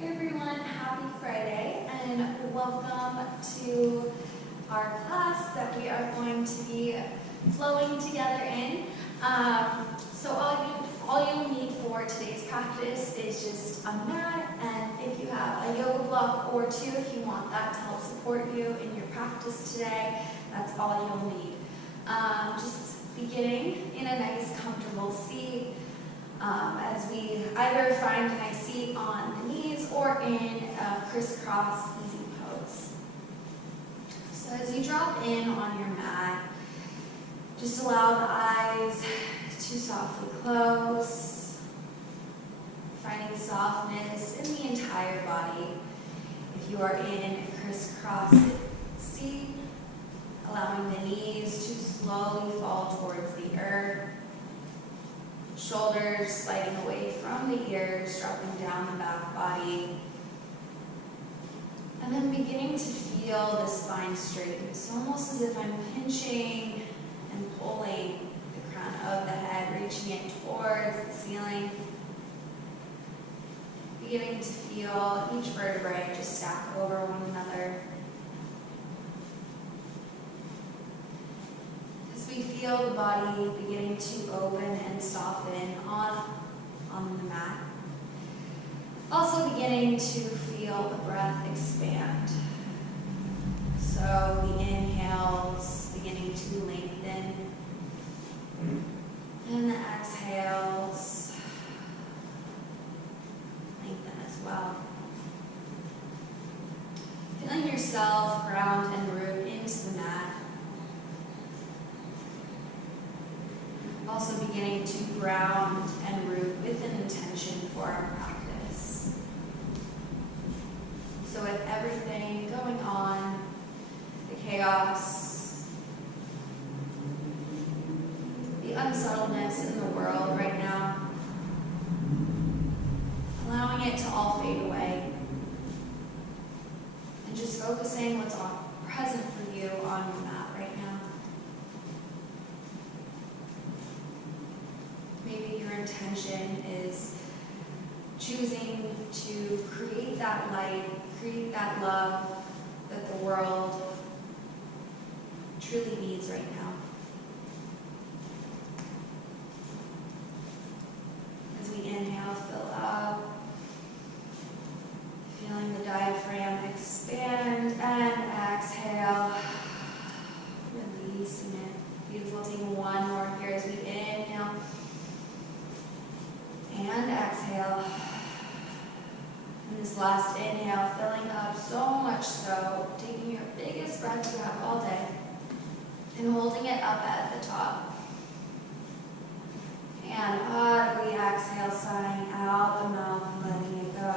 Hey everyone, happy Friday and welcome to our class that we are going to be flowing together in. So all you'll need for today's practice is just a mat, and if you have a yoga block or two, if you want that to help support you in your practice today, that's all you'll need. Just beginning in a nice comfortable seat. As we either find a nice seat on the knees or in a crisscross easy pose. So as you drop in on your mat, just allow the eyes to softly close, finding softness in the entire body. If you are in a crisscross seat, allowing the knees to slowly fall towards the earth. Shoulders sliding away from the ears, dropping down the back body. And then beginning to feel the spine straighten. It's almost as if I'm pinching and pulling the crown of the head, reaching it towards the ceiling. Beginning to feel each vertebrae just stack over one another. We feel the body beginning to open and soften on the mat. Also beginning to feel the breath expand. So the inhales beginning to lengthen. And the exhales lengthen as well. Feeling yourself ground and root into the mat. Also beginning to ground and root with an intention for our practice. So with everything going on, the chaos, the unsettledness in the world right now, allowing it to all fade away, and just focusing what's present for you on your mat right now. Maybe your intention is choosing to create that light, create that love that the world truly needs right now. As we inhale, fill up, feeling the diaphragm expand, and exhale, releasing it. Beautiful. Taking one more here as we inhale. And exhale. And this last inhale, filling up so much so, taking your biggest breath you have all day and holding it up at the top. And audibly exhale, sighing out the mouth, letting it go.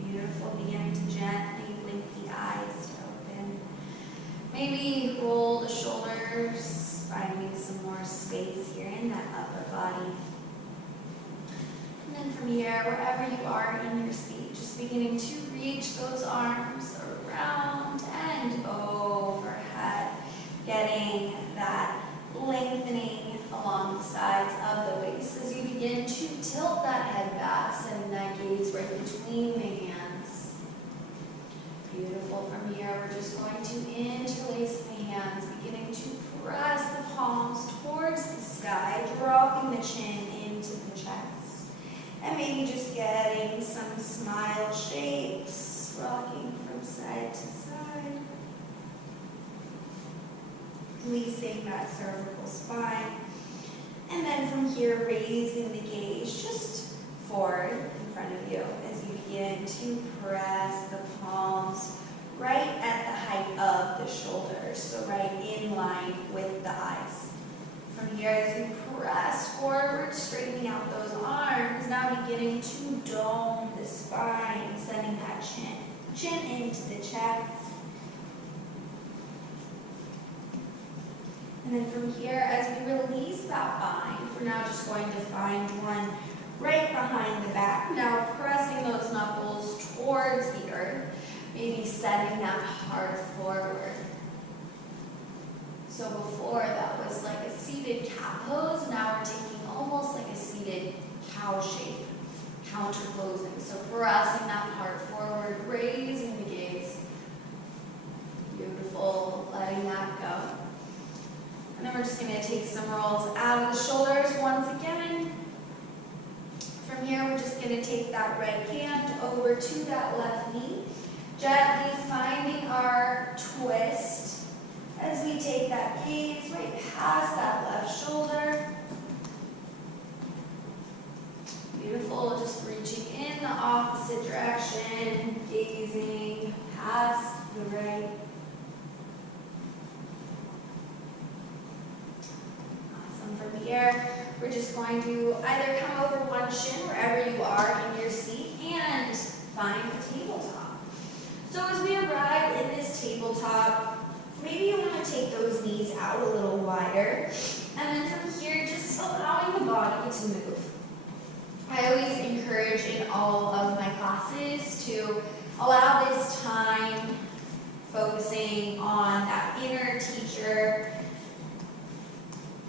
Beautiful. Beginning to gently blink the eyes to open. Maybe roll the shoulders, finding some more space here in that upper body. And then from here, wherever you are in your seat, just beginning to reach those arms around and overhead, getting that lengthening along the sides of the waist as you begin to tilt that head back, sending that gaze right between the hands. Beautiful. From here, we're just going to interlace the hands, beginning to press the palms towards the sky, dropping the chin into the chest. And maybe just getting some smile shapes, rocking from side to side. Releasing that cervical spine. And then from here, raising the gaze just forward in front of you as you begin to press the palms right at the height of the shoulders, so right in line with the eyes. From here, as you press forward, straightening out those arms, now beginning to dome the spine, sending that chin into the chest. And then from here, as we release that bind, we're now just going to find one right behind the back. Now pressing those knuckles towards the earth, maybe sending that heart forward. So before that was like a seated cat pose, now we're taking almost like a seated cow shape. counterposing. So pressing that heart forward, raising the gaze. Beautiful, letting that go. And then we're just going to take some rolls out of the shoulders once again. From here, we're just going to take that right hand over to that left knee, gently finding our twist as we take that gaze right past that left shoulder. Beautiful, just reaching in the opposite direction, gazing past the right. Awesome. From here, we're just going to either come over one shin wherever you are in your seat and find a tabletop. So as we arrive in this tabletop, maybe you want to take those knees out a little wider. And then from here, just allowing the body to move. I always encourage in all of my classes to allow this time focusing on that inner teacher,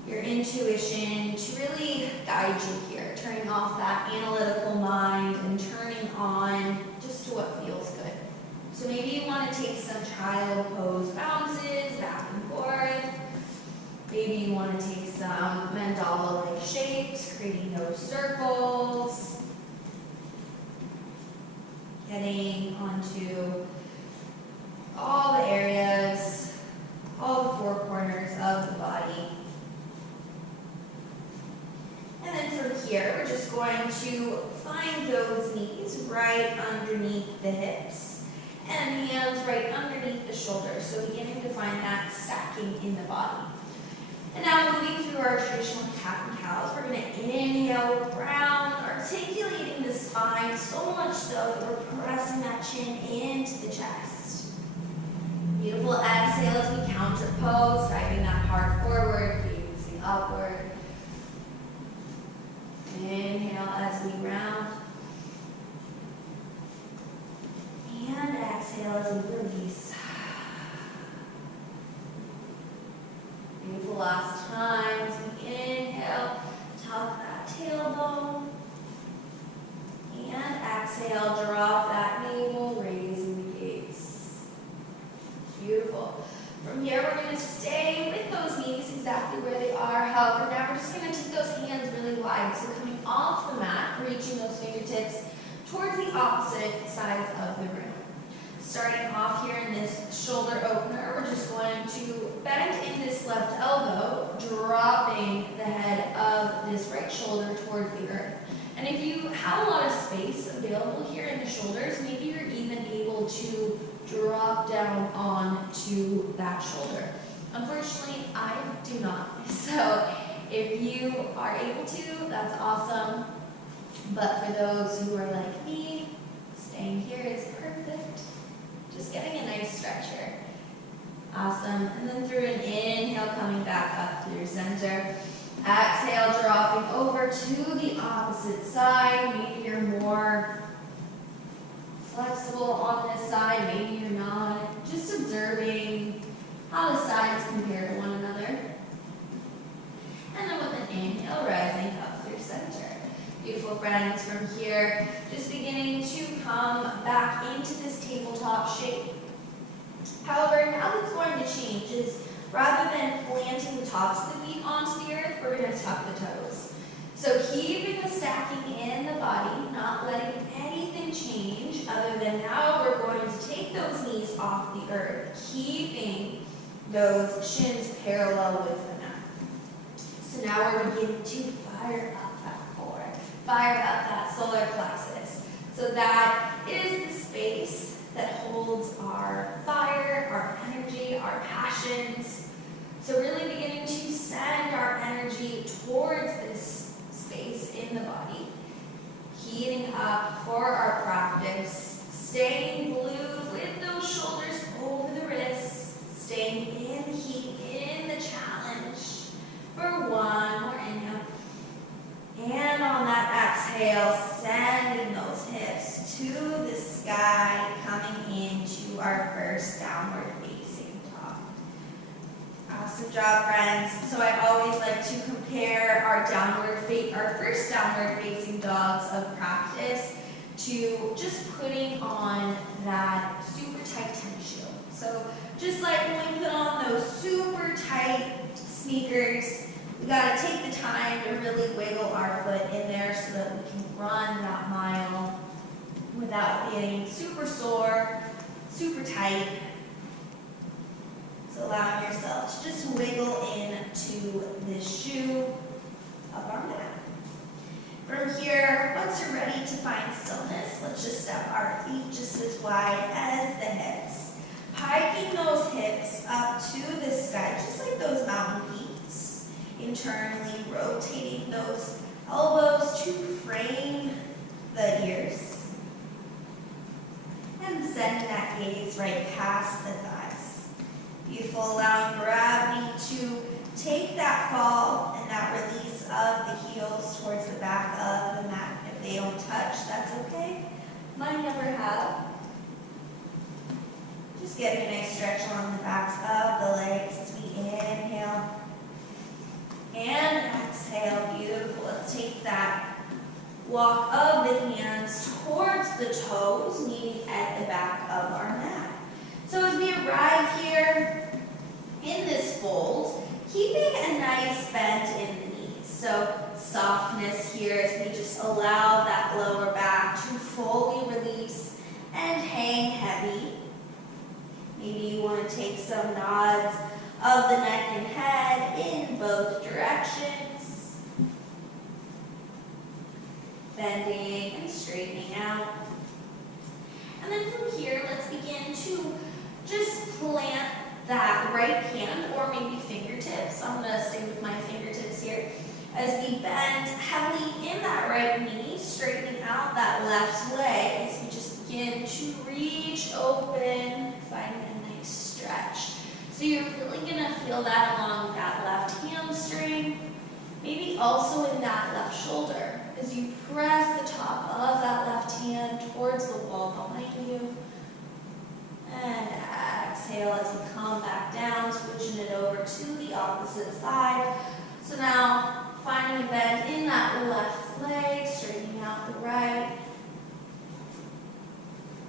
your intuition, to really guide you here, turning off that analytical mind and turning on just to what feels good. So maybe you want to take some child pose bounces back and forth. Maybe you want to take some mandala-like shapes, creating those circles, getting onto all the areas, all the four corners of the body. And then from here, we're just going to find those knees right underneath the hips and hands right underneath the shoulders. So beginning to find that stacking in the body. And now moving through our traditional cat and cows, we're going to inhale, round, articulating the spine so much so that we're pressing that chin into the chest. Beautiful exhale as we counter pose, driving that heart forward, gazing upward. Inhale as we round. And exhale as we release. Beautiful, last time as we inhale, tuck that tailbone. And exhale, drop that navel, raising the gaze. Beautiful. From here, we're going to stay with those knees exactly where they are. However, now we're just going to take those hands really wide. So coming off the mat, reaching those fingertips towards the opposite sides of the room. Starting off here in this shoulder opener, we're just going to bend in this left elbow, dropping the head of this right shoulder towards the earth. And if you have a lot of space available here in the shoulders, maybe you're even able to drop down onto that shoulder. Unfortunately, I do not. So if you are able to, that's awesome. But for those who are like me, staying here is perfect. Just getting a nice stretch here. Awesome. And then through an inhale, coming back up through center. Exhale, dropping over to the opposite side. Maybe you're more flexible on this side, maybe you're not. Just observing how the sides compare to one another. And then with an inhale, rising up through center. Beautiful, friends. From here, just beginning to come back into this tabletop shape. However, now what's going to change is rather than planting the tops of the feet onto the earth, we're going to tuck the toes. So keeping the stacking in the body, not letting anything change other than now we're going to take those knees off the earth, keeping those shins parallel with the mat. So now we're beginning to fire up that core, fire up that solar plexus. So that is the space that holds our fire, our energy, our passions. So really beginning to send our energy towards this space in the body. Heating up for our practice. Staying glued with those shoulders over the wrists. Staying in the heat, in the challenge. For one more inhale. And on that exhale, sending those hips to the sky, coming into our first downward facing dog. Awesome job, friends. So I always like to compare our first downward facing dogs of practice to just putting on that super tight tennis shoe. So just like when we put on those super tight sneakers, we gotta take the time to really wiggle our foot in there so that we can run that mile without getting super sore, super tight. So allowing yourself to just wiggle into this shoe up our mat. From here, once you're ready to find stillness, let's just step our feet just as wide as the hips. Hiking those hips up to the sky, just like those mountain peaks. Internally rotating those elbows to frame the ears. And sending that gaze right past the thighs. Beautiful, allowing gravity to take that fall and that release of the heels towards the back of the mat. If they don't touch, that's okay. Mine never have. Just getting a nice stretch along the backs of the legs as we inhale. And exhale, beautiful. Let's take that walk of the hands towards the toes, meeting at the back of our mat. So as we arrive here in this fold, keeping a nice bend in the knees. So softness here as we just allow that lower back to fully release and hang heavy. Maybe you want to take some nods of the neck and head in both directions. Bending and straightening out. And then from here, let's begin to just plant that right hand or maybe fingertips. I'm going to stay with my fingertips here. As we bend heavily in that right knee, straightening out that left leg as we just begin to reach open, finding a nice stretch. So you're really going to feel that along that left hamstring, maybe also in that left shoulder as you press the top of that left hand towards the wall behind you. And exhale as we come back down, switching it over to the opposite side. So now finding a bend in that left leg, straightening out the right.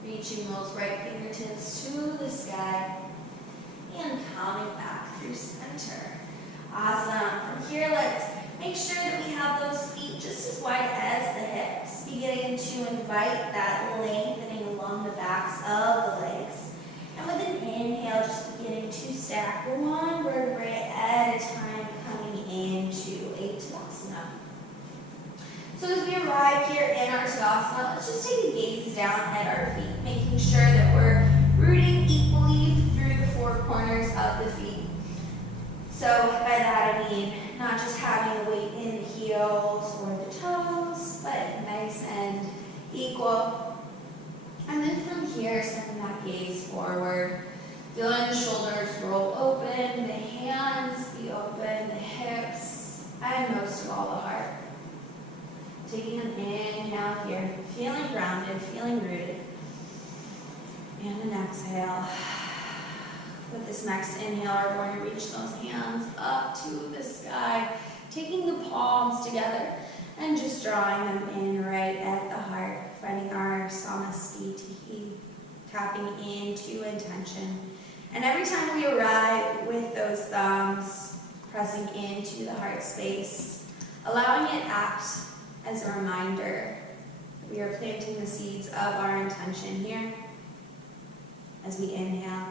Reaching those right fingertips to the sky. And coming back through center. Awesome. From here, let's make sure that we have those feet just as wide as the hips. Beginning to invite that lengthening along the backs of the legs. And with an inhale, just beginning to stack one vertebrae at a time, coming into a Tadasana. So as we arrive here in our Tadasana, let's just take a gaze down at our feet, making sure that we're rooting equally through the four corners of the feet. So by that I mean not just having a weight in the heels or the toes, but nice and equal. And then from here, sending that gaze forward, feeling the shoulders roll open, the hands be open, the hips, and most of all the heart. Taking an inhale here, feeling grounded, feeling rooted. And an exhale. With this next inhale, we're going to reach those hands up to the sky, taking the palms together and just drawing them in right at the heart, finding our samasthiti, tapping into intention. And every time we arrive with those thumbs pressing into the heart space, allowing it act as a reminder that we are planting the seeds of our intention here as we inhale.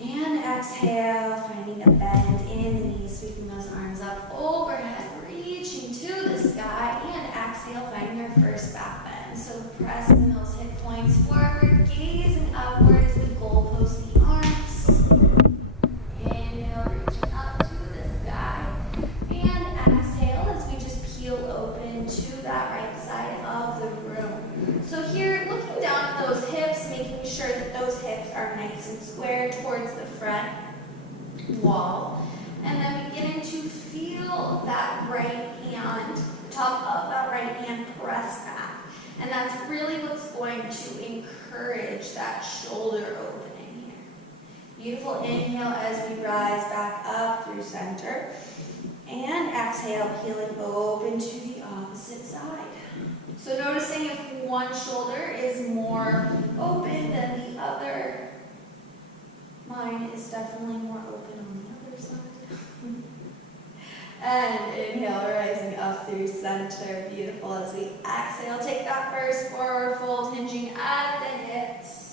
And exhale, finding a bend in the knees, sweeping those arms up overhead, reaching to the sky, and exhale, finding your first back bend. So pressing those hip points forward, gazing upward as we goalpost the arms. Inhale, reaching up to the sky, and exhale as we just peel open to that right side of the room. So here, looking down at those hips, making sure that those hips are nice and square towards the front wall. And then beginning to feel that right hand, the top of that right hand press back. And that's really what's going to encourage that shoulder opening here. Beautiful inhale as we rise back up through center. And exhale, peeling open to the opposite side. So noticing if one shoulder is more open than the other. Mine is definitely more open on the other side. And inhale, rising up through center. Beautiful. As we exhale, take that first forward fold, hinging at the hips.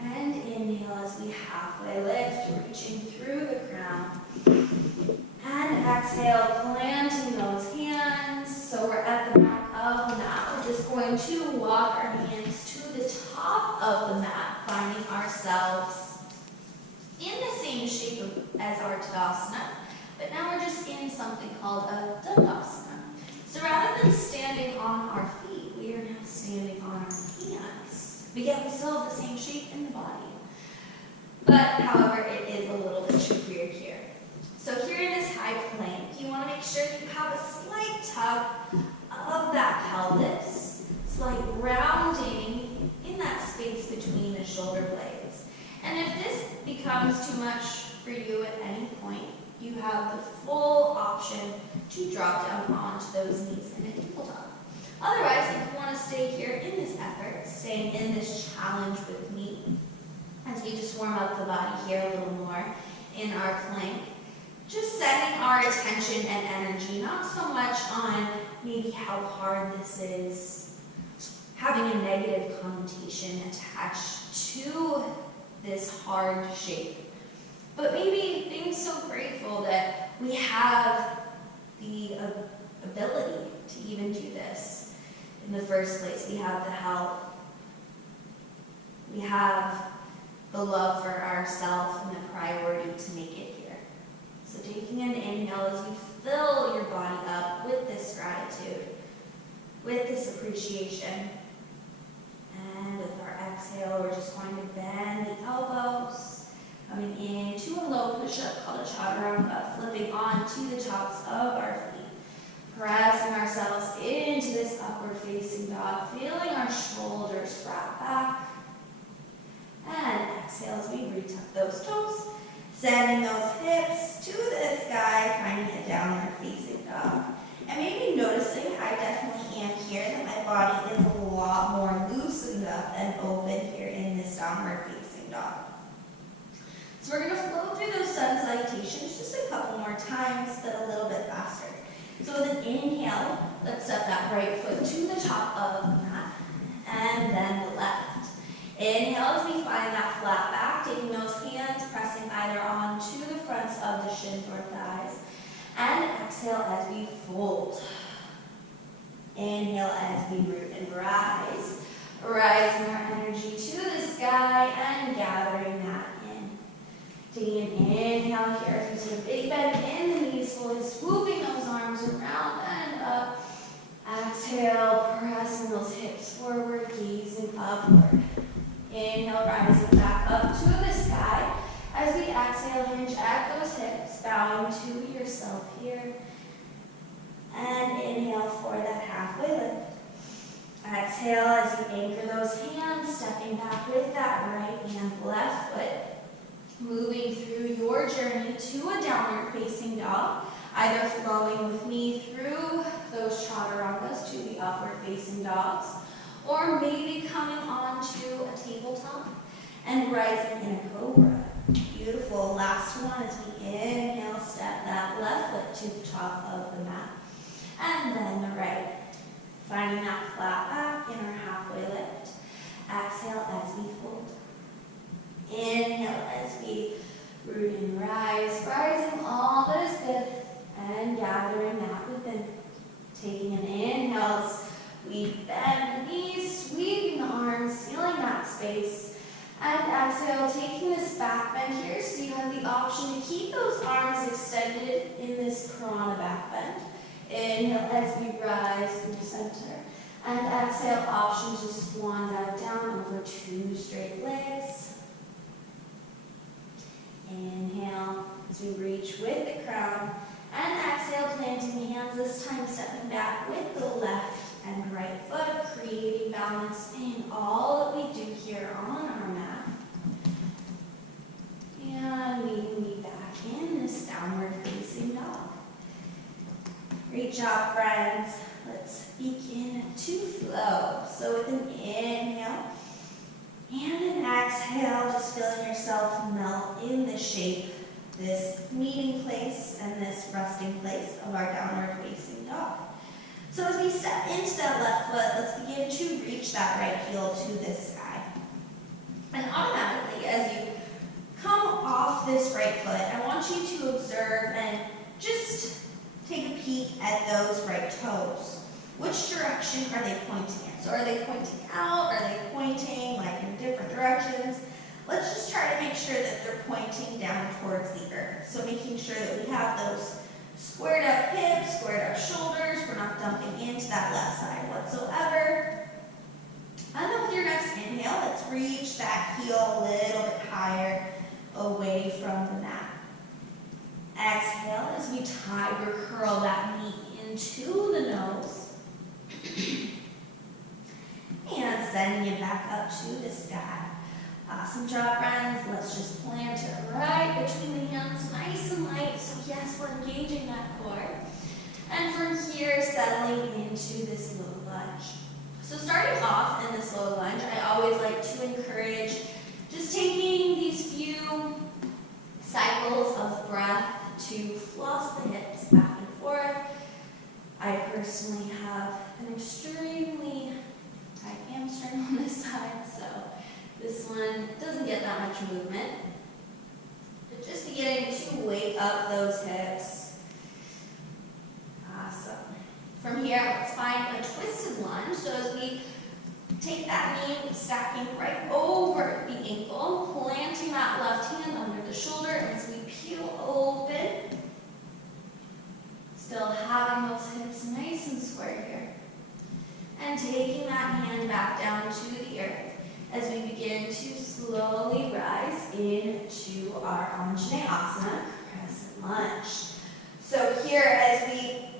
And inhale as we halfway lift, reaching through the crown. And exhale, planting those hands. So we're at the back of the mat. We're just going to walk our hands to the top of the mat, finding ourselves in the same shape as our Tadasana. But now we're just in something called a Dandasana. So rather than standing on our feet, we are now standing on our hands. But yet we still have the same shape in the body. But however, it is a little bit trickier here. So here in this high plank, you want to make sure that you have a slight tug of that pelvis, slight rounding in that space between the shoulder blades. And if this becomes too much for you at any point, you have the full option to drop down onto those knees in a tabletop. Otherwise, if you want to stay here in this effort, staying in this challenge with me, as we just warm up the body here a little more in our plank, just setting our attention and energy, not so much on maybe how hard this is, having a negative connotation attached to this hard shape. But maybe being so grateful that we have the ability to even do this in the first place. We have the help. We have the love for ourselves and the priority to make it here. So taking an inhale as you fill your body up with this gratitude, with this appreciation. And with our exhale, we're just going to bend the elbows. Coming into a low push-up called a chaturanga, flipping onto the tops of our feet. Pressing ourselves into this upward facing dog, feeling our shoulders wrap back. And exhale as we retuck those toes, sending those hips to the sky, finding a downward facing dog. And maybe noticing, I definitely am here, that my body is a lot more loosened up and open here in this downward facing dog. So we're going to flow through those sun salutations just a couple more times, but a little bit faster. So with an inhale, let's step that right foot to the top of the mat, and then the left. Inhale as we find that flat back, taking those hands, pressing either onto the fronts of the shins or thighs. And exhale as we fold. Inhale as we root and rise. Rising our energy to the sky and gathering that in. Taking an inhale here as we take a big bend in the knees, slowly swooping those arms around and up. Exhale, pressing those hips forward, gazing upward. Inhale, rising back up to the sky. As we exhale, hinge at those hips, bowing to yourself here. And inhale for that halfway lift. Exhale as you anchor those hands, stepping back with that right and left foot. Moving through your journey to a downward facing dog, either flowing with me through those chaturangas to the upward facing dogs, or maybe coming onto a tabletop and rising in a cobra. Beautiful. Last one as we inhale, step that left foot to the top of the mat. And then the right. Finding that flat back in our halfway lift. Exhale as we fold. Inhale as we root and rise, rising all that is good, and gathering that within. Taking an inhale as we bend the knees, sweeping the arms, feeling that space. And exhale, taking this back bend here, so you have the option to keep those arms extended in this prana back bend. Inhale as we rise through center. And exhale, option to swan dive down over two straight legs. Inhale as we reach with the crown. And exhale, planting the hands, this time stepping back with the left and right foot, creating balance in all that we do here on our mat. And meeting me back in this downward facing dog. Great job, friends. Let's begin to flow. So with an inhale and an exhale, just feeling yourself melt in the shape, this meeting place and this resting place of our downward facing dog. So as we step into that left foot, let's begin to reach that right heel to the sky. And automatically, as you come off this right foot, I want you to observe and just take a peek at those right toes. Which direction are they pointing at? So are they pointing out? Are they pointing like in different directions? Let's just try to make sure that they're pointing down towards the earth. So making sure that we have those squared up hips, squared up shoulders. We're not dumping into that left side whatsoever. And then with your next inhale, let's reach that heel a little bit higher away from the mat. Exhale as we tiger curl that knee into the nose. And sending it back up to the sky. Awesome job, friends. Let's just plant it right between the hands, nice and light. So yes, we're engaging that core. And from here, settling into this low lunge. So starting off in this low lunge, I always like to encourage just taking these few cycles of breath to floss the hips back and forth. I personally have an extremely tight hamstring on this side, so this one doesn't get that much movement. But just beginning to wake up those hips. Awesome. From here, let's find a twisted lunge. So as we take that knee, stacking right over the ankle, planting that left hand under the shoulder as we peel open. Still having those hips nice and square here. And taking that hand back down to the earth as we begin to slowly rise into our Anjaneyasana crescent lunge. So here, as we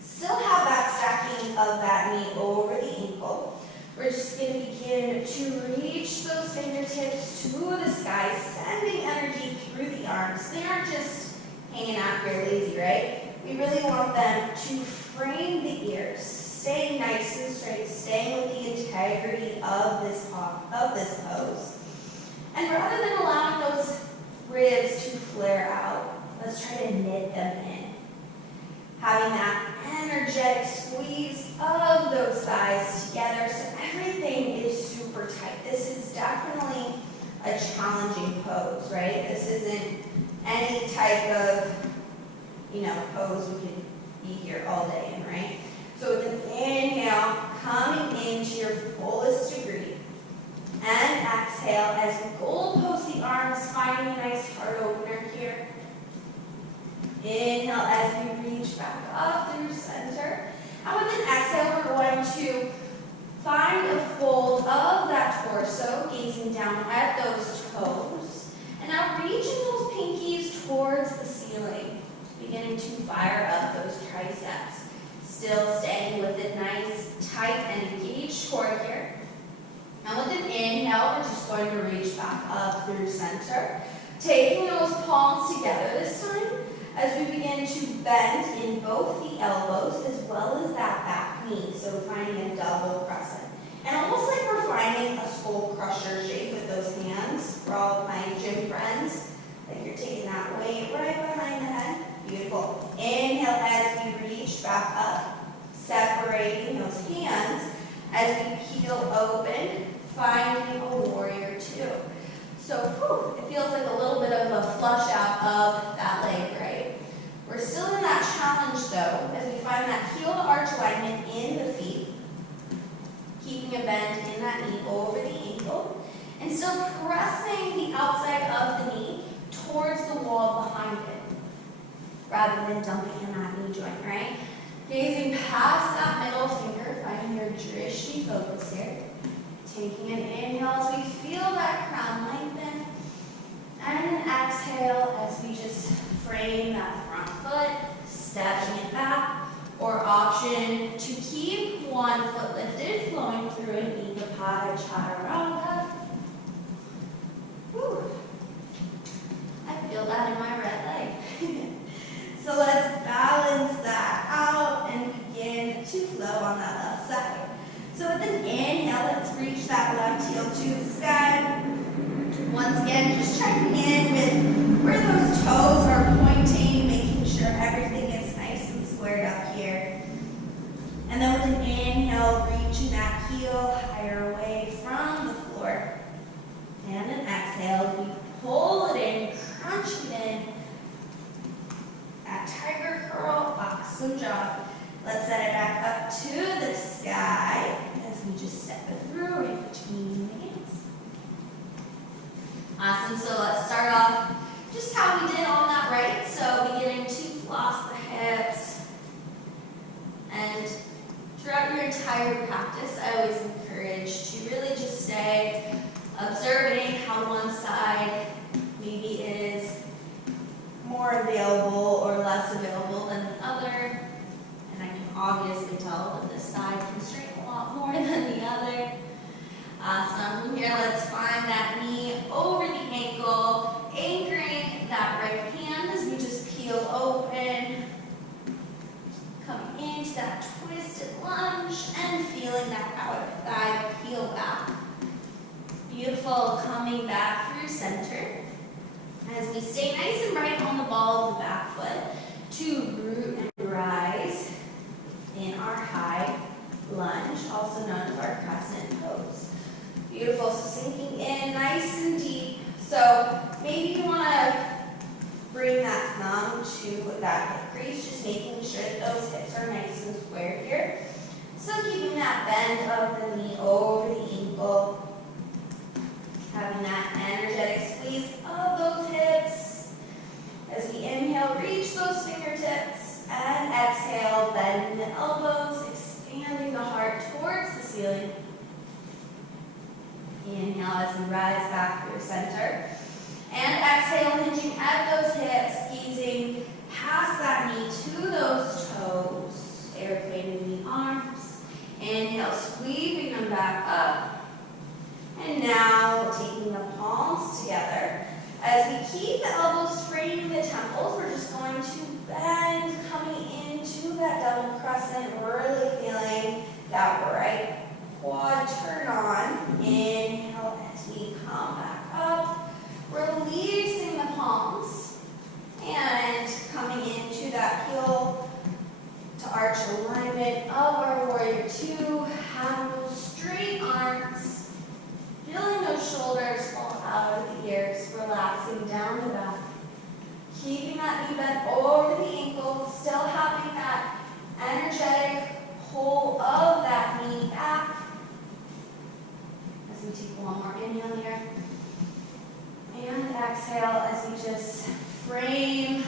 still have that stacking of that knee over the ankle, we're just going to begin to reach those fingertips to the sky, sending energy through the arms. They aren't just hanging out here lazy, right? We really want them to frame the ears, staying nice and straight, staying with the integrity of this pose. And rather than allowing those ribs to flare out, let's try to knit them in. Having that energetic squeeze of those thighs together so everything is super tight. This is definitely a challenging pose, right? This isn't any type of, pose we can be here all day in, right? So with an inhale, coming into your fullest degree. And exhale as we goalpost the arms, finding a nice heart opener here. Inhale as we reach back up through center. And with an exhale, we're going to find a fold of that torso, gazing down at those toes. And now reaching those pinkies towards the ceiling, beginning to fire up those triceps. Still staying with it nice, tight, and engaged core here. And with an inhale, we're just going to reach back up through center. Taking those palms together this time as we begin to bend in both the elbows as well as that back knee. So finding a double crescent. And almost like we're finding a skull crusher shape with those hands for all of my gym friends. Like you're taking that weight right behind the head. Beautiful. Inhale as we reach back up, separating those hands as we peel open, finding a warrior two. So it feels like a little bit of a flush out of that leg, right? We're still in that challenge though, as we find that heel to arch alignment in the feet, keeping a bend in that knee over the ankle, and still pressing the outside of the knee towards the wall behind it, rather than dumping in that knee joint, right? Gazing past that middle finger, finding your drishti focus here. Taking an inhale as we feel that crown lengthen, and an exhale as we just frame that front foot, stepping it back, or option to keep one foot lifted, flowing through an Ekapada Chaturanga. Whew. So let's balance that out and begin to flow on that left side. So with an inhale, let's reach that left heel to the sky. Once again, just checking in with where those toes are pointing, making sure everything is nice and squared up here. And then with an inhale, reaching that heel higher away from the floor. And an exhale, we pull it in, crunch it in. That tiger curl, awesome job. Let's set it back up to the sky as we just step it through right between the hands. Awesome, so let's start off just how we did on that right. So beginning to floss the hips. And throughout your entire practice, I always encourage to really just stay observing how one side maybe is more available or less available than the other. And I can obviously tell that this side can straighten a lot more than the other. Awesome. From here, let's find that knee over the ankle, anchoring that right hand as we just peel open. Coming into that twisted lunge and feeling that outer thigh peel back. Beautiful. Coming back through center. As we stay nice and bright on the ball of the back foot to root and rise in our high lunge, also known as our crescent pose. Beautiful, so sinking in nice and deep. So maybe you want to bring that thumb to that hip crease, just making sure that those hips are nice and square here. So keeping that bend of the knee over the ankle. Having that energetic squeeze of those hips. As we inhale, reach those fingertips. And exhale, bending the elbows, expanding the heart towards the ceiling. Inhale as we rise back through center. And exhale, hinging at those hips, easing past that knee to those toes. Airplaning the arms. Inhale, sweeping them back up. And now taking the palms together. As we keep the elbows framing the temples, we're just going to bend, coming into that double crescent, really feeling that right quad turn on. Inhale as we come back up, releasing the palms, and coming into that heel to arch alignment of our warrior two, having those straight arms. Feeling those shoulders fall out of the ears, relaxing down the back. Keeping that knee bent over the ankle, still having that energetic pull of that knee back. As we take one more inhale here. And exhale as we just frame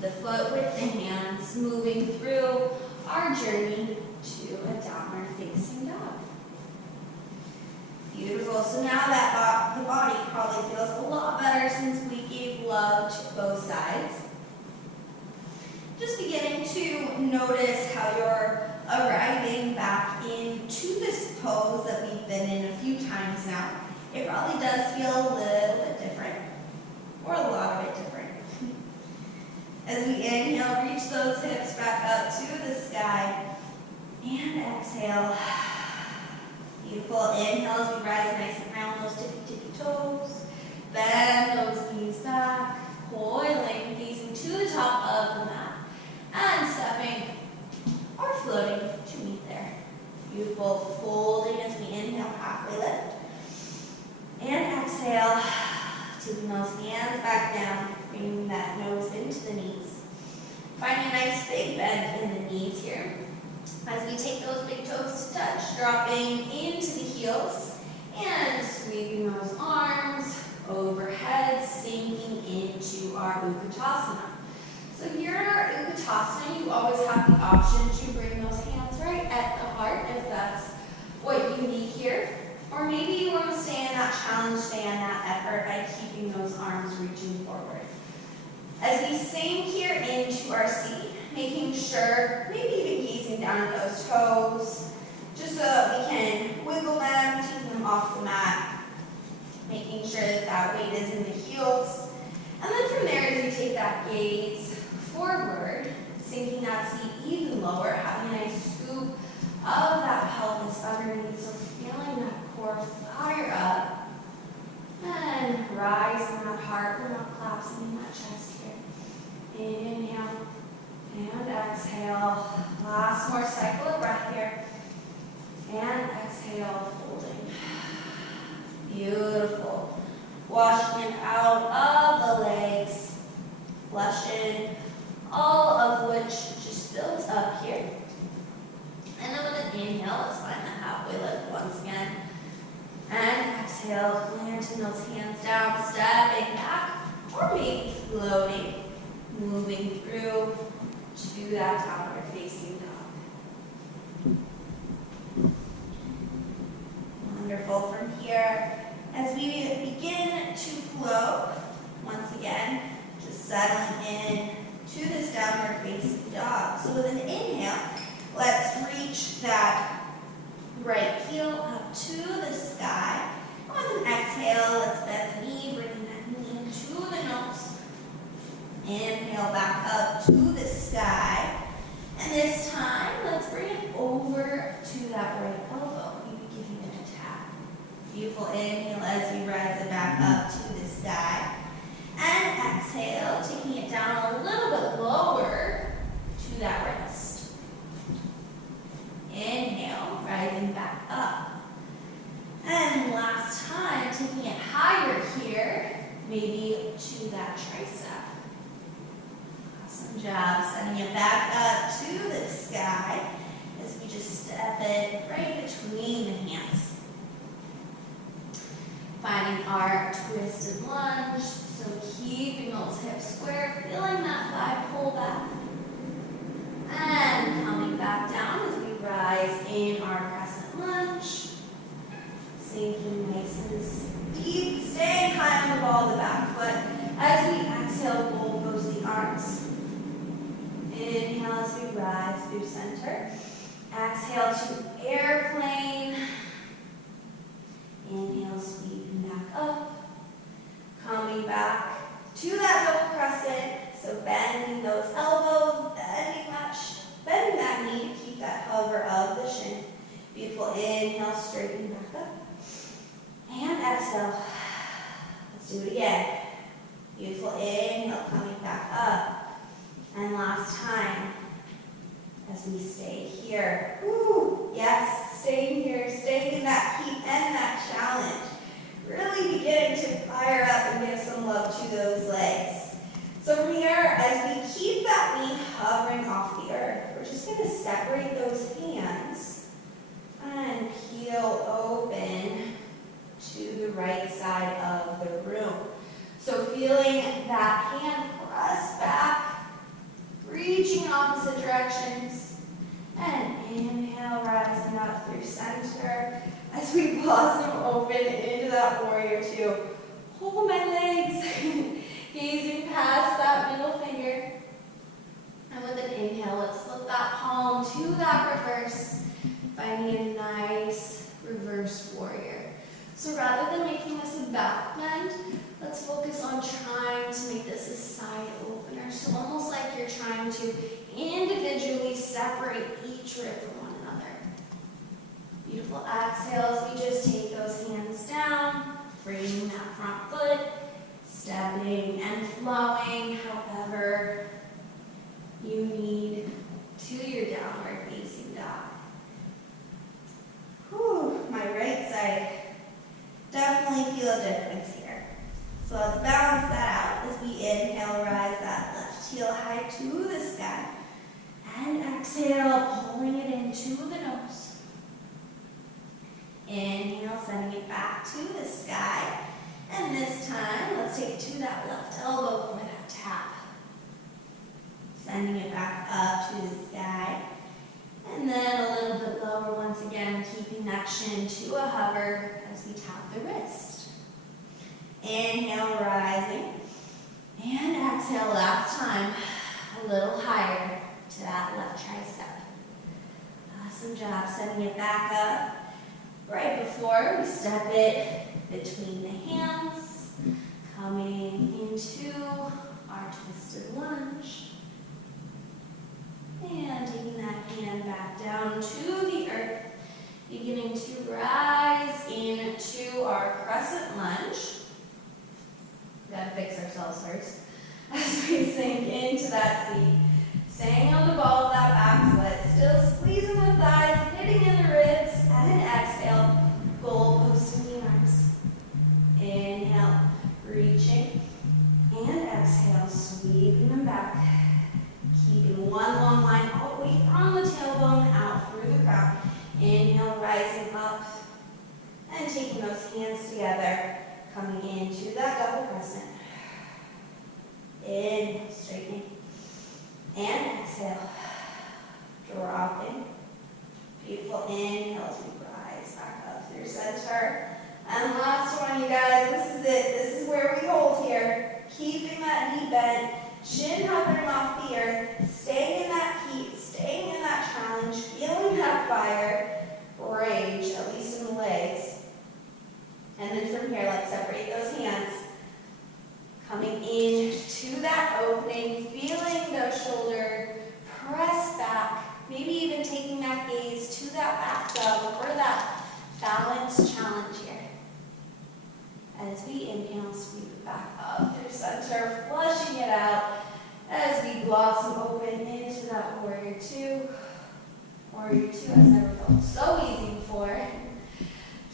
the foot with the hands, moving through our journey to a downward facing dog. Beautiful. So now that the body probably feels a lot better since we gave love to both sides. Just beginning to notice how you're arriving back into this pose that we've been in a few times now. It probably does feel a little bit different, or a lot of it different. As we inhale, reach those hips back up to the sky, and exhale. Beautiful. Inhale as we rise nice and high on those tippy toes. Bend those knees back, coiling, gazing to the top of the mat, and stepping or floating to meet there. Beautiful. Folding as we inhale, halfway lift. And exhale, taking those hands back down, bringing that nose into the knees. Finding a nice big bend in the knees here. As we take those big toes to touch, dropping into the heels and sweeping those arms overhead, sinking into our Utkatasana. So here in our Utkatasana, you always have the option to bring those hands right at the heart if that's what you need here. Or maybe you want to stay in that challenge, stay in that effort by keeping those arms reaching forward. As we sink here into our seat, making sure, maybe even gazing down at those toes, just so that we can wiggle them, taking them off the mat, making sure that that weight is in the heels. And then from there, as you take that gaze forward, sinking that seat even lower, having a nice scoop of that pelvis underneath, so feeling that core fire up, and rising that heart, we're not collapsing in that chest here. Inhale, and exhale. Last more cycle of breath here, and exhale, folding. Beautiful. Washing it out of the legs, flushing all of which just builds up here. And then with an inhale, let's find that halfway lift once again. And exhale, planting those hands down, stepping back, or maybe floating, moving through to that downward facing dog. Wonderful. From here, as we begin to flow, once again, just settling in to this downward facing dog. So with an inhale, let's reach that right heel up to the sky. And with an exhale, let's bend the knee, bringing that knee to the nose. Inhale back up to the sky. And this time, let's bring it over to that right elbow. Maybe giving it a tap. Beautiful inhale as you rise it back up to the sky. And exhale, taking it down a little bit lower to that wrist. Inhale, rising back up. And last time, taking it higher here, maybe to that tricep. Awesome job. Sending it back up to the sky as we just step it right between the hands. Finding our twisted lunge, so keeping those hips square, feeling that thigh pull back. And coming back down as we rise in our crescent lunge. Sinking nice and deep, staying high on the ball of the back foot. As we exhale, bulldoze the arms. Inhale as we rise through center. Exhale to airplane. Inhale, sweeping back up. Coming back to that double crescent. So bending those elbows, bending that knee to keep that hover of the shin. Beautiful. Inhale, straighten back up. And exhale. Let's do it again. Beautiful. Inhale, coming back up. And last time, as we stay here. Woo! Yes, staying here, staying in that heat and that challenge. Really beginning to fire up and give some love to those legs. So from here, as we keep that knee hovering off the earth, we're just going to separate those hands and peel open to the right side of the room. So feeling that hand press back, reaching opposite directions, and inhale, rising up through center as we blossom open into that warrior two. Hold my legs, gazing past that middle finger. And with an inhale, let's flip that palm to that reverse, finding a nice reverse warrior. So rather than making this a back bend, let's focus on trying to make this a side opener. So almost like you're trying to individually separate each rib from one another. Beautiful exhales. We just take those hands down, freeing that front foot, stepping and flowing however you need to your downward facing dog. Whew, my right side. Definitely feel a difference here. So let's balance that out as we inhale, rise that left heel high to the sky. And exhale, pulling it into the nose. Inhale, sending it back to the sky. And this time, let's take it to that left elbow for that tap. Sending it back up to the sky. And then a little bit lower once again, keeping that chin to a hover as we tap the wrist. Inhale, rising. And exhale, last time, a little higher to that left tricep. Awesome job, sending it back up. Right before we step it between the hands, coming into our twisted lunge. And taking that hand back down to the earth, beginning to rise into our crescent lunge. We gotta fix ourselves first. As we sink into that seat, staying on the ball of that back foot, still squeezing the thighs, hitting in the ribs, and exhale, goalpost in the arms. Inhale, reaching, and exhale, sweeping them back. Keeping one long line all the way from the tailbone out through the crown. Inhale, rising up, and taking those hands together, coming into that double crescent. Inhale, straightening, and exhale, dropping. Beautiful. Inhale as we rise back up through center. And last one, you guys, this is it. This is where we hold here. Keeping that knee bent, shin hovering off the earth, staying in that heat, staying in that challenge, feeling that fire, rage, at least in the legs. And then from here, let's separate those hands. Coming into that opening, feeling those shoulders press back, maybe even taking that gaze to that back dog for that balance challenge here. As we inhale, sweep it back up through center, flushing it out as we blossom open into that warrior two. Warrior two has never felt so easy before.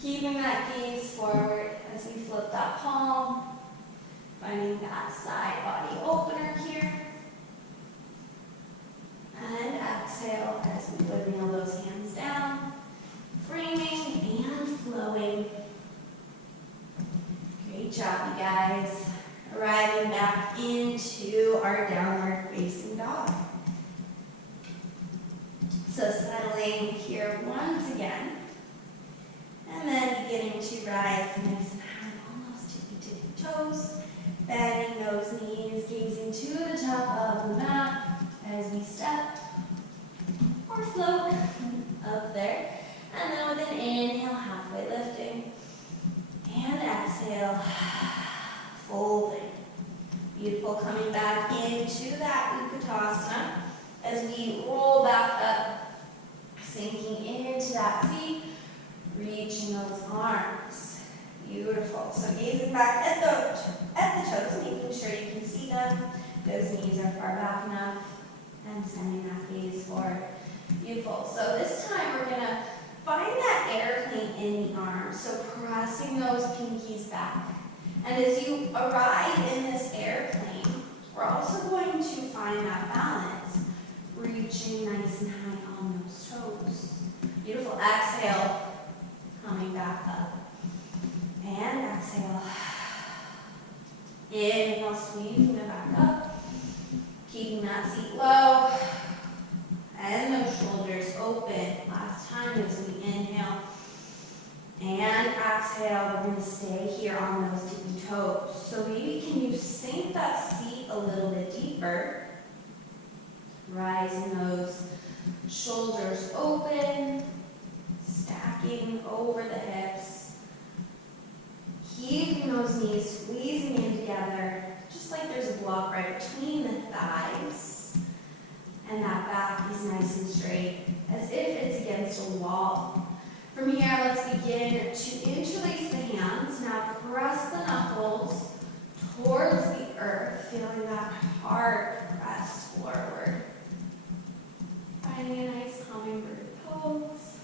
Keeping that gaze forward as we flip that palm, finding that side body opener here. And exhale as we windmill those hands down, framing and flowing. Great job, you guys. Arriving back into our downward facing dog. So settling here once again. And then beginning to rise nice and high, almost tippy toes. Bending those knees, gazing to the top of the mat as we step or float up there. And then with an inhale, halfway lifting. And exhale, folding. Beautiful, coming back into that Utkatasana as we roll back up, sinking into that seat, reaching those arms. Beautiful. So gazing back at the toes, making sure you can see them. Those knees are far back enough, and sending that gaze forward. Beautiful. So this time we're gonna find that airplane in the arms. So pressing those pinkies back. And as you arrive in this airplane, we're also going to find that balance, reaching nice and high on those toes. Beautiful. Exhale, coming back up. And exhale. Inhale, squeezing it back up. Keeping that seat low. And those shoulders open. Last time as we inhale. And exhale, we're going to stay here on those tippy toes. So maybe can you sink that seat a little bit deeper. Rising those shoulders open. Stacking over the hips. Keeping those knees squeezing in together, just like there's a block right between the thighs. And that back is nice and straight, as if it's against a wall. From here, let's begin to interlace the hands. Now press the knuckles towards the earth, feeling that hard press forward. Finding a nice hummingbird pose.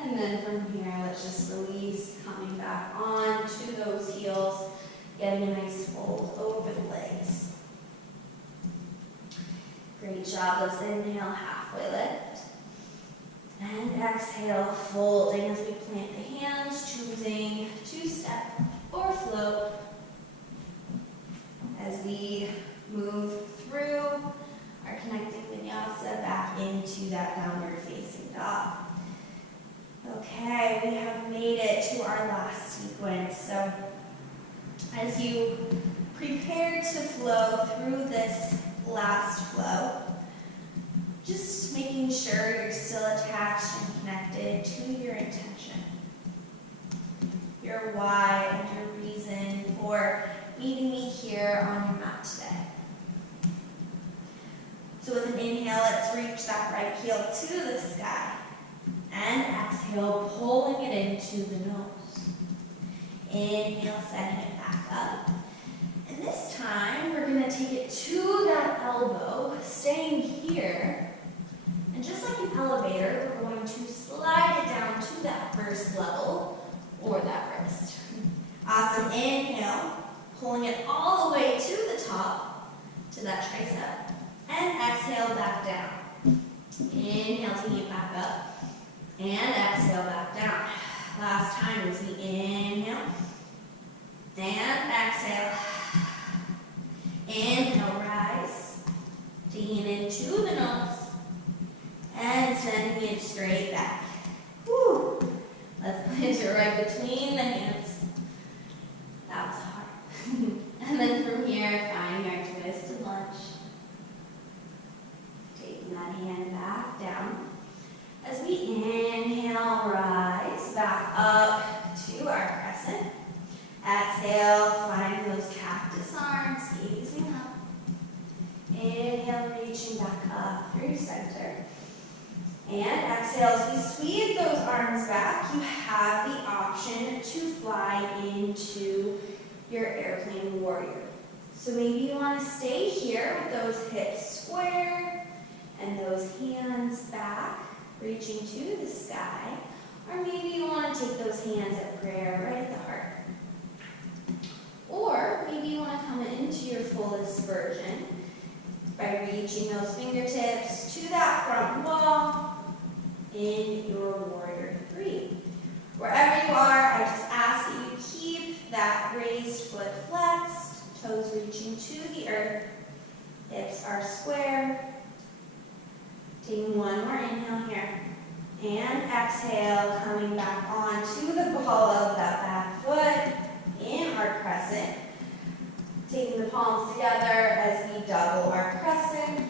And then from here, let's just release, coming back onto those heels, getting a nice fold over the legs. Great job. Let's inhale, halfway lift. And exhale, folding as we plant the hands, choosing to step or float as we move through our connecting vinyasa back into that downward facing dog. Okay, we have made it to our last sequence. So as you prepare to flow through this last flow, just making sure you're still attached and connected to your intention, your why and your reason for meeting me here on your mat today. So with an inhale, let's exhale, pulling it into the nose. Inhale, sending it back up. And this time, we're going to take it to that elbow, staying here. And just like an elevator, we're going to slide it down to that first level, or that wrist. Awesome. Inhale, pulling it all the way to the top, to that tricep. And exhale, back down. Inhale, taking it back up. And exhale, back down. Last time as we inhale. And exhale. Inhale, rise. Taking it into the nose. And sending it straight back. Whew. Let's plant it right between the hands. That was hard. And then from here, finding our twisted lunge. Taking that hand back down. As we inhale, rise back up to our crescent. Exhale, finding those cactus arms, gazing up. Inhale, reaching back up through center. And exhale, as we squeeze those arms back, you have the option to fly into your airplane warrior. So maybe you want to stay here with those hips square and those hands back, reaching to the sky. Or maybe you want to take those hands at prayer right at the heart. Or maybe you want to come into your fullest version by reaching those fingertips to that front wall in your warrior 3. Wherever you are, I just ask that you keep that raised foot flexed, toes reaching to the earth, hips are square. Taking one more inhale here. And exhale, coming back onto the ball of that back foot in our crescent. Taking the palms together as we double our crescent.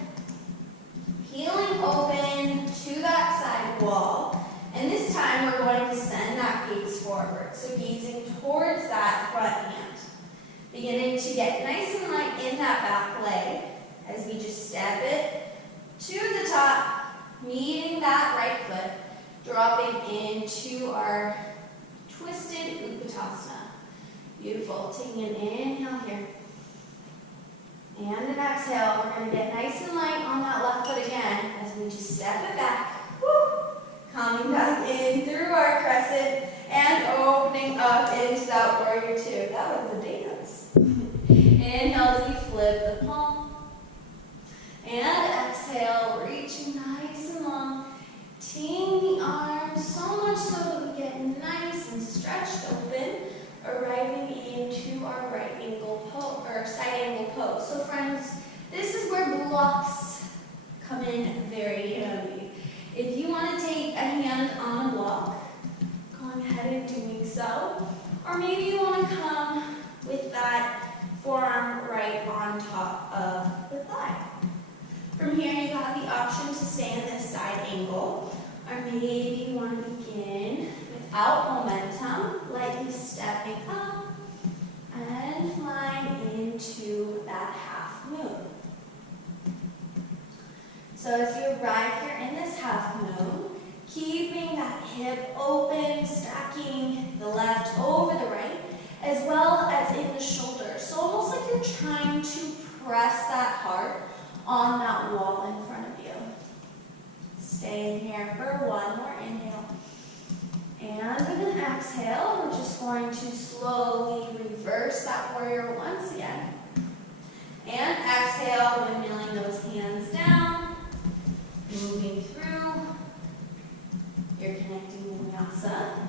Peeling open to that side wall. And this time we're going to send that gaze forward. So gazing towards that front hand. Beginning to get nice and light in that back leg as we just step it to the top, meeting that right foot, dropping into our twisted Utkatasana. Beautiful. Taking an inhale here. And an exhale. We're going to get nice and light on that left foot again as we just step it back. Woo! Coming back in through our crescent and opening up into that warrior 2. That was a dance. Inhale as we flip the palm. And exhale, reaching nice and long. Teeing the arms so much so that we get nice and stretched open, arriving into our right angle pose, or side angle pose. So friends, this is where blocks come in very handy. If you want to take a hand on a block, go ahead and doing so. Or maybe you want to come with that forearm right on top of the thigh. From here, you have the option to stay in this side angle, or maybe you want to begin without momentum, lightly stepping up and flying into that half moon. So as you arrive here in this half moon, keeping that hip open, stacking the left over the right, as well as in the shoulder. So almost like you're trying to press that heart on that wall in front of you. Stay in here for one more inhale. And with an exhale, we're just going to slowly reverse that warrior once again. And exhale, windmilling those hands down, moving through your connecting Vinyasa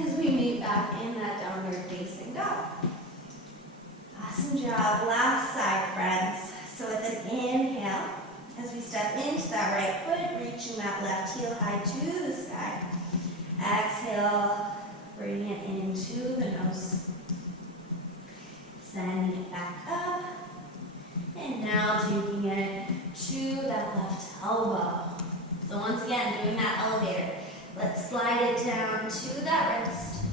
as we meet back in that downward facing dog. Awesome job. Last side, friends. So with an inhale, as we step into that right foot, reaching that left heel high to the sky. Exhale, bringing it into the nose. Sending it back up. And now taking it to that left elbow. So once again, doing that elevator. Let's slide it down to that wrist.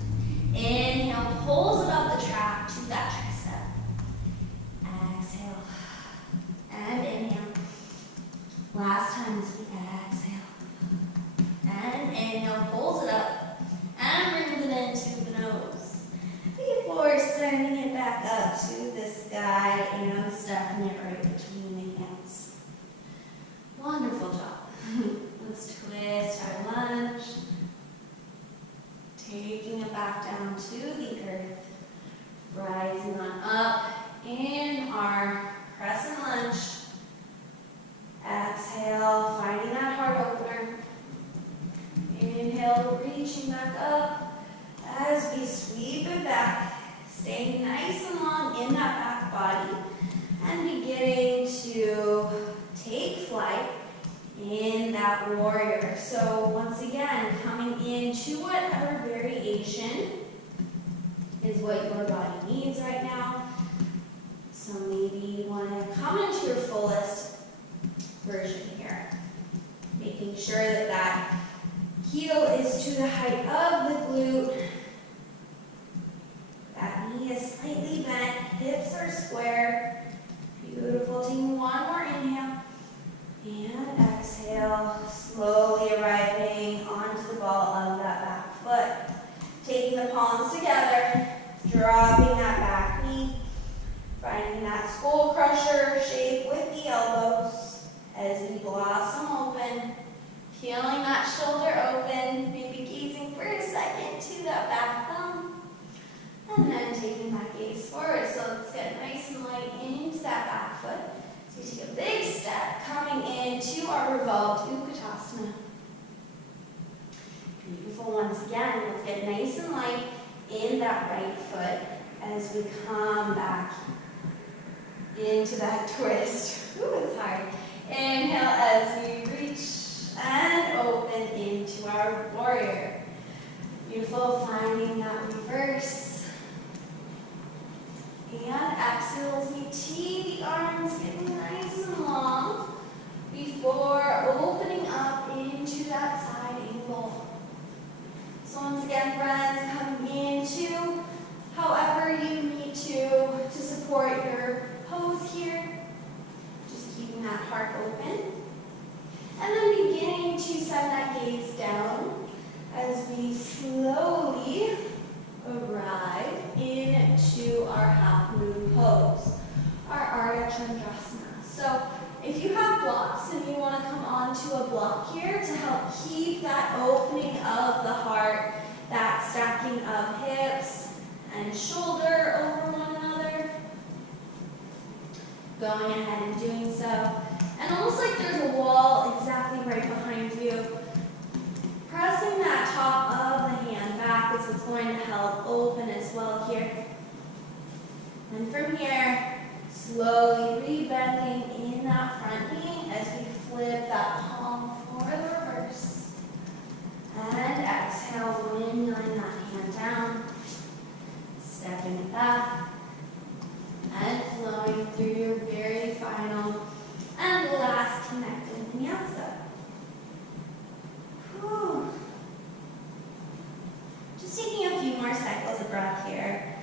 Inhale, pulls it up the track to that tricep. Exhale. And inhale. Last time as we exhale. And inhale, pull up to this guy and stepping it right between the hands. Wonderful job. Let's twist our lunge. Taking it back down to the earth. Rising on up in our crescent lunge. Exhale, finding that heart opener. Inhale, reaching back up as we sweep it back. Staying nice and long in that back body. And beginning to take flight in that warrior. So once again, coming into whatever variation is what your body needs right now. So maybe you want to come into your fullest version here. Making sure that that heel is to the height of the glute. That knee is slightly bent, hips are square. Beautiful. Taking one more inhale. And exhale, slowly arriving onto the ball of that back foot. Taking the palms together, dropping that back knee, finding that skull crusher shape with the elbows as we blossom open, feeling that shoulder open, maybe gazing for a second to that back thumb, and then taking that gaze forward. So let's get nice and light into that back foot. So we take a big step coming into our revolved Utkatasana. Beautiful. Once again, let's get nice and light in that right foot as we come back into that twist. Ooh, it's hard. Inhale as we reach and open into our warrior. Beautiful. Finding that reverse. And exhale as we tee the arms, getting nice and long before opening up into that side angle. So once again, friends, coming into however you need to support your pose here. Just keeping that heart open. And then beginning to send that gaze down as we slowly arrive into our half moon pose, our Ardha Chandrasana. So if you have blocks and you want to come onto a block here to help keep that opening of the heart, that stacking of hips and shoulder over one another, going ahead and doing so. And almost like there's a wall exactly right behind you. Pressing that top of the hand back is what's going to help open as well here. And from here, slowly rebending in that front knee as we flip that palm for the reverse. And exhale, windmilling that hand down. Stepping it back. And flowing through your very final and last connected vinyasa. Whew. Just taking a few more cycles of breath here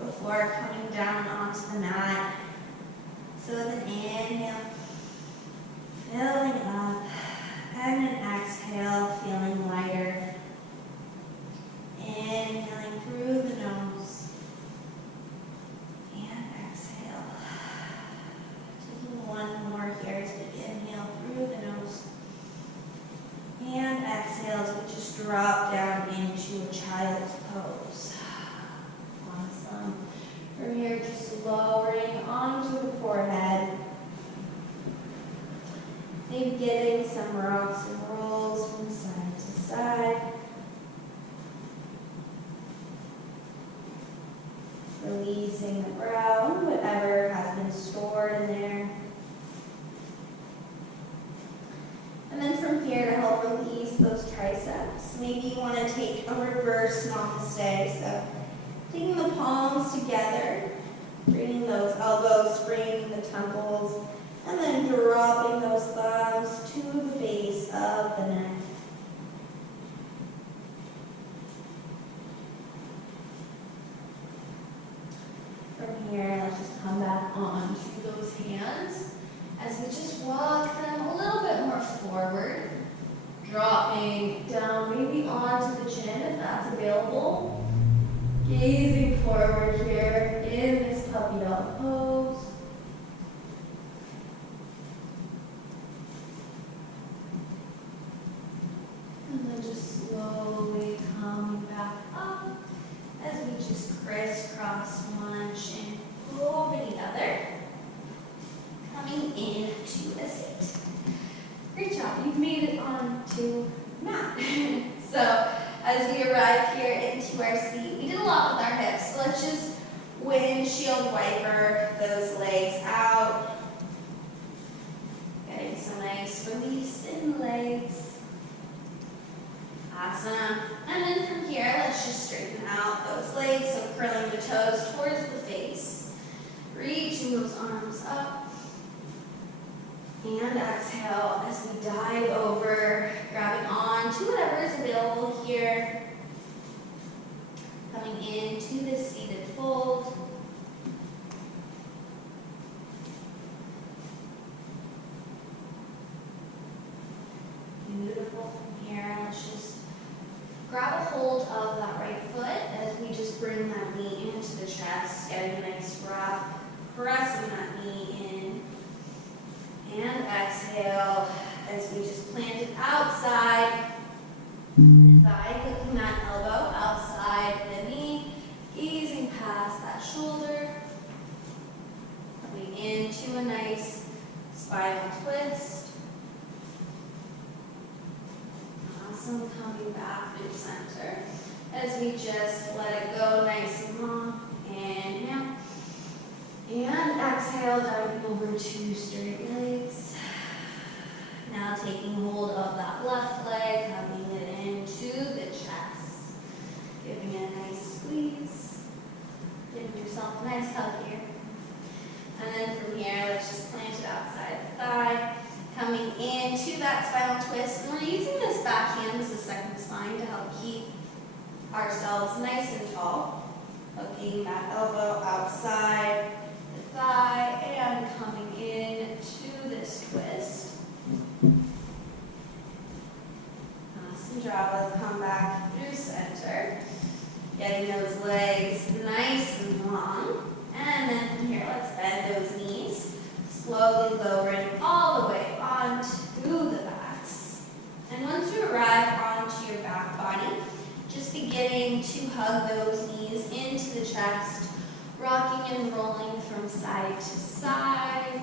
before coming down onto the mat. So with an inhale, filling up, and an exhale, feeling lighter. Inhaling through the nose, and exhale. Taking one more here as we inhale through the nose, and exhale as we just drop down into a child's pose. Awesome. From here, just lowering onto the forehead. Maybe getting some rocks and rolls from side to side. Releasing the brow and whatever has been stored in there. And then from here, to help release those triceps, maybe you want to take a reverse namaste. So taking the palms together, bringing those elbows, bringing the temples, and then dropping those thumbs to the base of the neck. From here, let's just come back onto those hands as we just walk them a little bit more forward, dropping down maybe onto the chin if that's available. Gazing forward here in this puppy dog. mat. So as we arrive here into our seat, we did a lot with our hips. So let's just windshield wiper those legs out. Getting some nice release in the legs. Awesome. And then from here, let's just straighten out those legs. So curling the toes towards the face. Reaching those arms up. And exhale as we dive over, grabbing on to whatever is available here. Coming into this seated fold. Beautiful. From here, let's just grab a hold of that right foot as we just bring that knee into the chest, getting a nice wrap, pressing that knee in. And exhale as we just plant it outside the thigh, hooking that elbow outside the knee, easing past that shoulder, coming into a nice spinal twist. Awesome, coming back through center as we just let it go nice and long. Inhale. And exhale, diving over to straight legs. Now taking hold of that left leg, coming it into the chest. Giving it a nice squeeze. Giving yourself a nice hug here. And then from here, let's just plant it outside the thigh. Coming into that spinal twist. And we're using this back hand as a second spine to help keep ourselves nice and tall. Hooking that elbow outside the thigh and coming in to this twist. Awesome job. Let's come back through center. Getting those legs nice and long. And then from here, let's bend those knees. Slowly lowering all the way onto the backs. And once you arrive onto your back body, just beginning to hug those knees into the chest, rocking and rolling from side to side.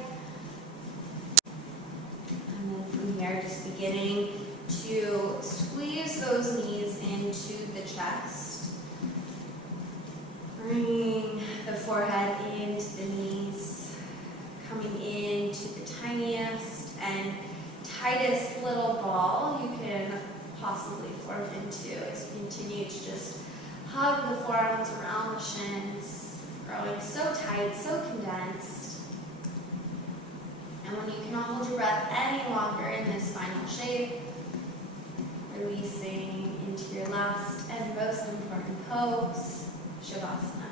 And then from here, just beginning to squeeze those knees into the chest. Bringing the forehead into the knees, coming into the tiniest and tightest little ball you can possibly form into as you continue to just hug the forearms around the shins, growing so tight, so condensed. And when you cannot hold your breath any longer in this final shape, releasing into your last and most important pose, Shavasana.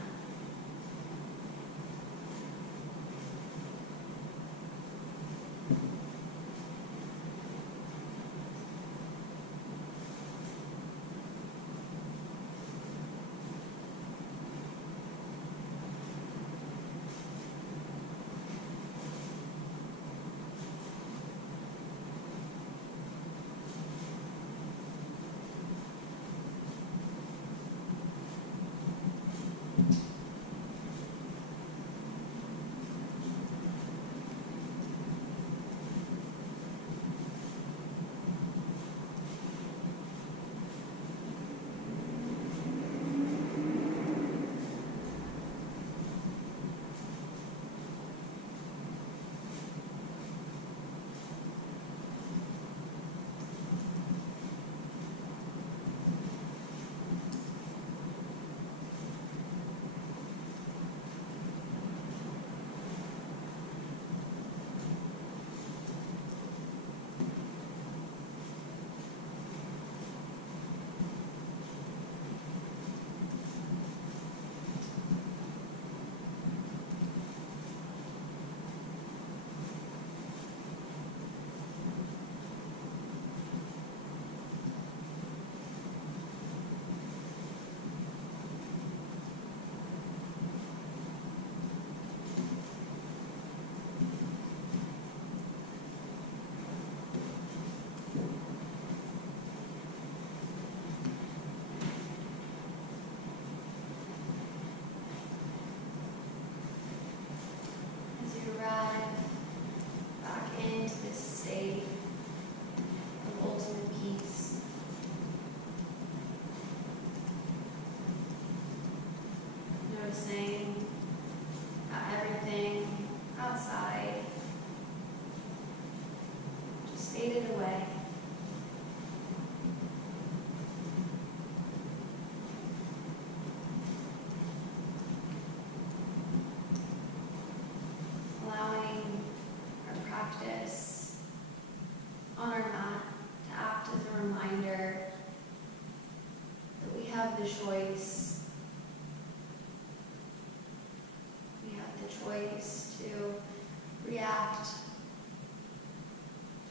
have the choice. We have the choice to react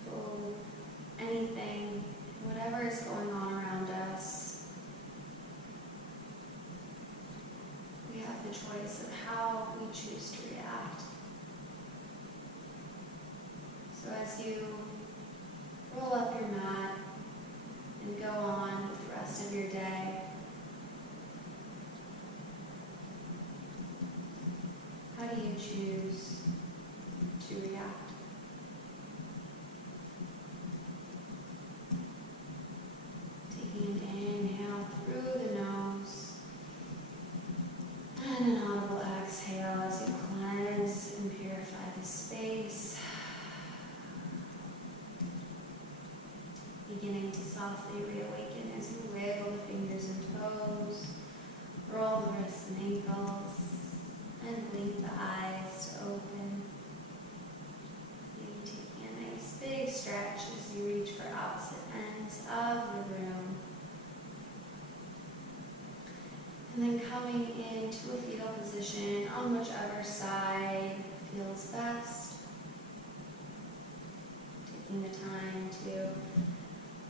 to anything, whatever is going on around us. We have the choice of how we choose to react. So as you roll up your mat and go on with the rest of your day, how do you choose to react? Taking an inhale through the nose and an audible exhale as you cleanse and purify the space. Beginning to softly reawaken as you wiggle the fingers and toes, roll the wrists and ankles, and blink the eyes to open. Maybe taking a nice big stretch as you reach for opposite ends of the room. And then coming into a fetal position on whichever side feels best. Taking the time to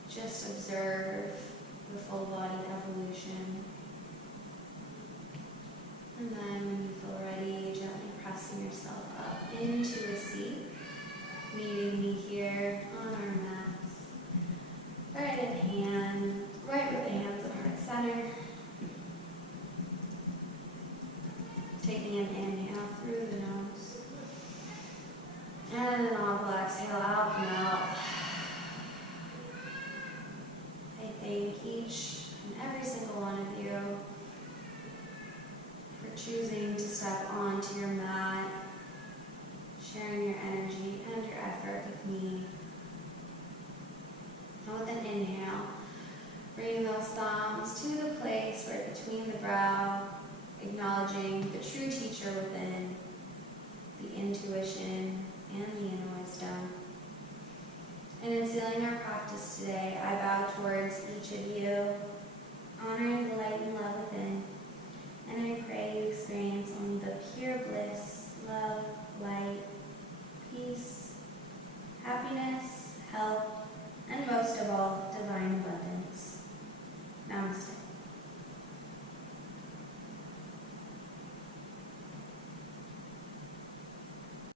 just observe the full body evolution. And then when you feel ready, gently pressing yourself up into a seat, meeting me here on our mats. Right with the hands at heart center. Taking an inhale through the nose. And an audible exhale out and out. I thank each and every single one of you for choosing to step onto your mat, sharing your energy and your effort with me. And with an inhale, bringing those thumbs to the place right between the brow, acknowledging the true teacher within, the intuition and the inner wisdom. And in sealing our practice today, I bow towards each of you, honoring the light and love within. And I pray you experience only the pure bliss, love, light, peace,